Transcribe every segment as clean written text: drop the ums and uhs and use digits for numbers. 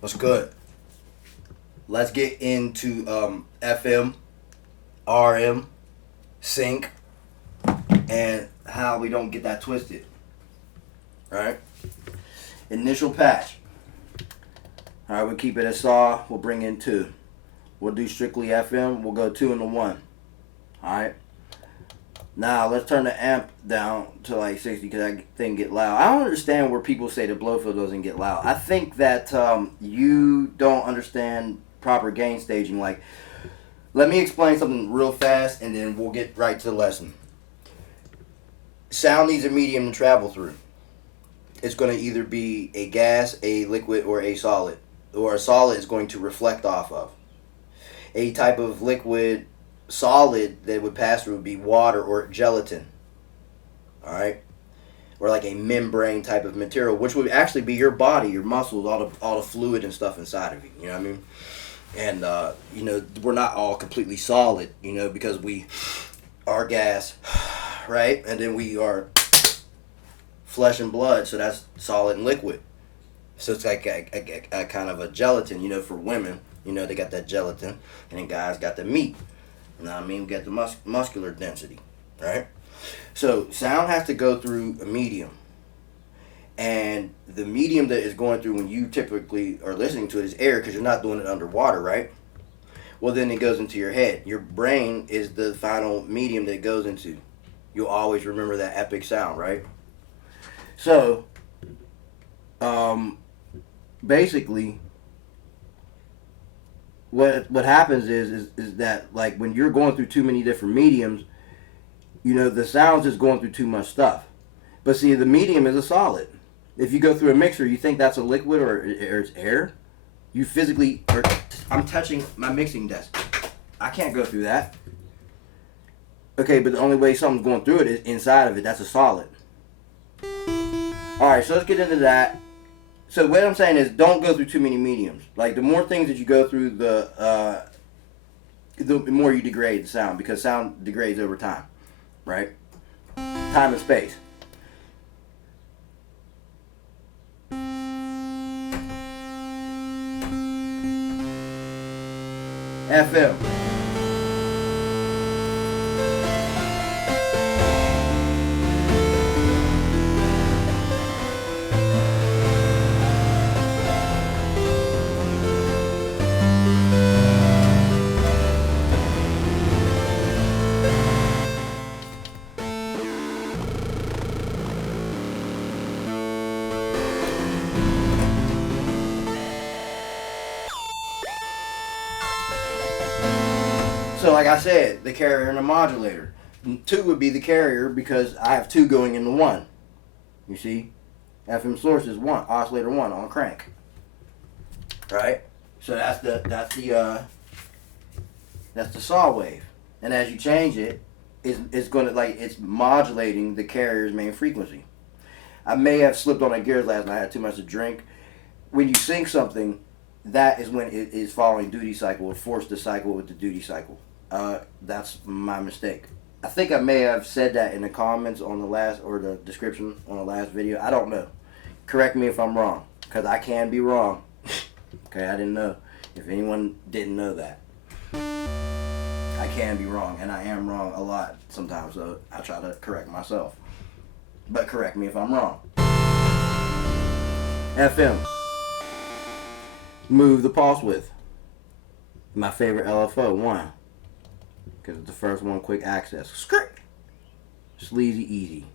What's good? Let's get into FM, RM, sync, and how we don't get that twisted. Alright? Initial patch. Alright, we'll keep it as saw. We'll bring in 2. We'll do strictly FM. We'll go 2 into 1. Alright? Now, let's turn the amp down to like 60 because that thing get loud. I don't understand where people say the Blofeld doesn't get loud. I think that you don't understand proper gain staging. Like, let me explain something real fast and then we'll get right to the lesson. Sound needs a medium to travel through. It's going to either be a gas, a liquid, or a solid. Or a solid is going to reflect off of. A type of liquid solid that would pass through would be water or gelatin. Alright? Or like a membrane type of material, which would actually be your body, your muscles, all the fluid and stuff inside of you. You know what I mean? And we're not all completely solid, because we are gas, right? And then we are flesh and blood, so that's solid and liquid. So it's like a kind of a gelatin, for women. They got that gelatin, and then guys got the meat. You know what I mean? We got the muscular density, right? So sound has to go through a medium. And the medium that is going through when you typically are listening to it is air because you're not doing it underwater, right? Well, then it goes into your head. Your brain is the final medium that it goes into. You'll always remember that epic sound, right? So, basically, what happens is that, like, when you're going through too many different mediums, the sound's just going through too much stuff. But see, the medium is a solid. If you go through a mixer, you think that's a liquid or it's air. You physically, I'm touching my mixing desk. I can't go through that. Okay, but the only way something's going through it is inside of it. That's a solid. Alright, so let's get into that. So what I'm saying is don't go through too many mediums. Like, the more things that you go through, the more you degrade the sound, because sound degrades over time, right? Time and space. FM. So like I said, the carrier and the modulator. 2 would be the carrier because I have 2 going into 1. You see? FM source is 1, oscillator 1 on crank. Right? So that's the saw wave. And as you change it, it's going to, like, it's modulating the carrier's main frequency. I may have slipped on my gears last night. I had too much to drink. When you sync something, that is when it is following duty cycle, or forced to cycle with the duty cycle. That's my mistake. I think I may have said that in the comments on the last, or the description on the last video. I don't know. Correct me if I'm wrong, because I can be wrong. Okay, I didn't know. If anyone didn't know that, I can be wrong, and I am wrong a lot sometimes, so I try to correct myself. But correct me if I'm wrong. FM. Move the pulse width. My favorite LFO, 1. Because it's the first one, quick access. Skirt. Sleazy easy.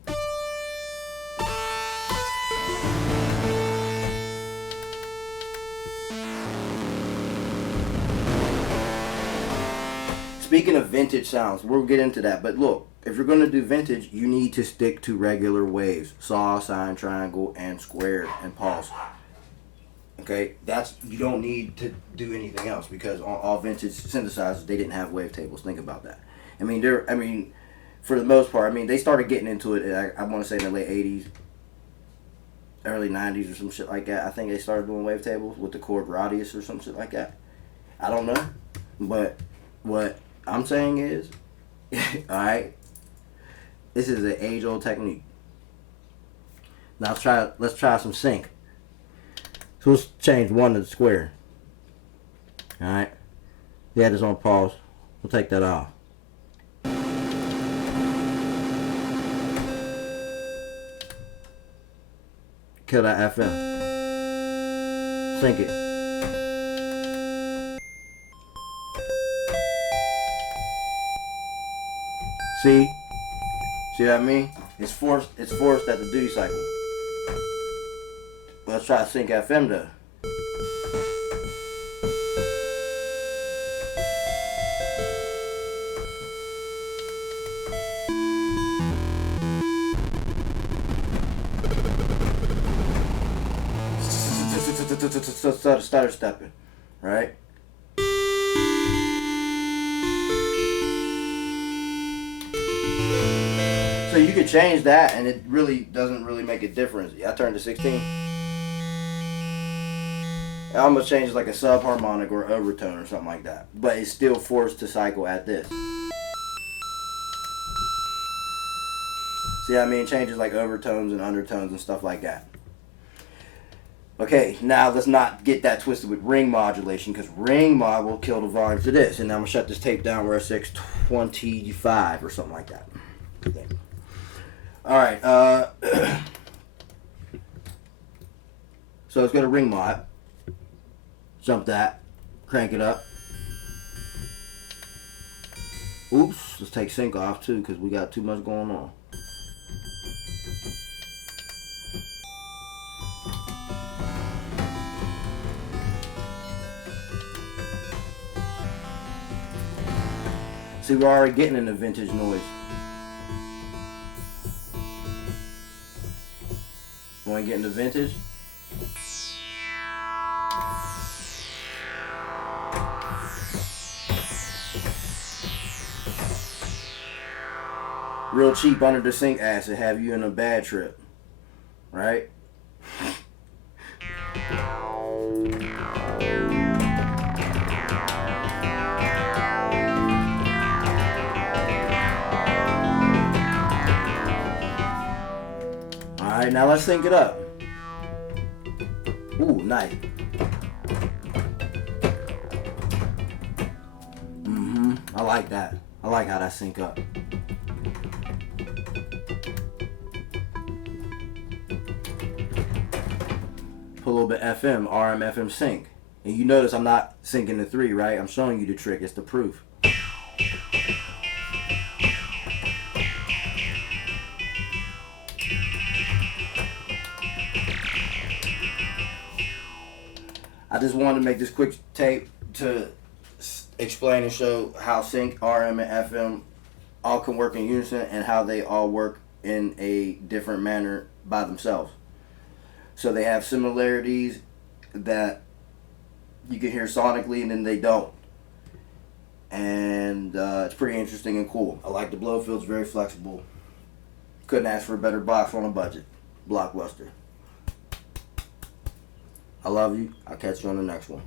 Speaking of vintage sounds, we'll get into that. But look, if you're going to do vintage, you need to stick to regular waves. Saw, sine, triangle, and square, and pulse. Okay, you don't need to do anything else, because all vintage synthesizers, they didn't have wavetables. Think about that. For the most part, they started getting into it, I want to say in the late 80s, early 90s or some shit like that. I think they started doing wavetables with the chord radius or some shit like that. I don't know. But what I'm saying is, alright, this is an age-old technique. Now let's try some sync. So let's change 1 to the square. Alright. We had this on pause. We'll take that off. Kill that FM. Sync it. See? See what I mean? It's forced at the duty cycle. Let's try to sync FM though. Stutter stepping, right? So you could change that, and it really doesn't really make a difference. I turned to 16. It almost changes like a subharmonic or overtone or something like that, but it's still forced to cycle at this. See what I mean? It changes like overtones and undertones and stuff like that. Okay, now let's not get that twisted with ring modulation, because ring mod will kill the volume to this. And now I'm going to shut this tape down. We're at 625 or something like that. Alright, so let's go to ring mod. Jump that. Crank it up. Oops, let's take sync off too, because we got too much going on. See, we're already getting in the vintage noise. Want to get into vintage? Real cheap under the sink acid, have you in a bad trip, right? Alright, now let's sync it up. Ooh, nice. I like that. I like how that sync up. Put a little bit FM, RM, FM sync. And you notice I'm not syncing the 3, right? I'm showing you the trick. It's the proof. I just wanted to make this quick tape to explain and show how sync, RM, and FM all can work in unison, and how they all work in a different manner by themselves. So they have similarities that you can hear sonically, and then they don't. And it's pretty interesting and cool. I like the Blofeld. It's very flexible. Couldn't ask for a better box on a budget. Blockbuster. I love you. I'll catch you on the next one.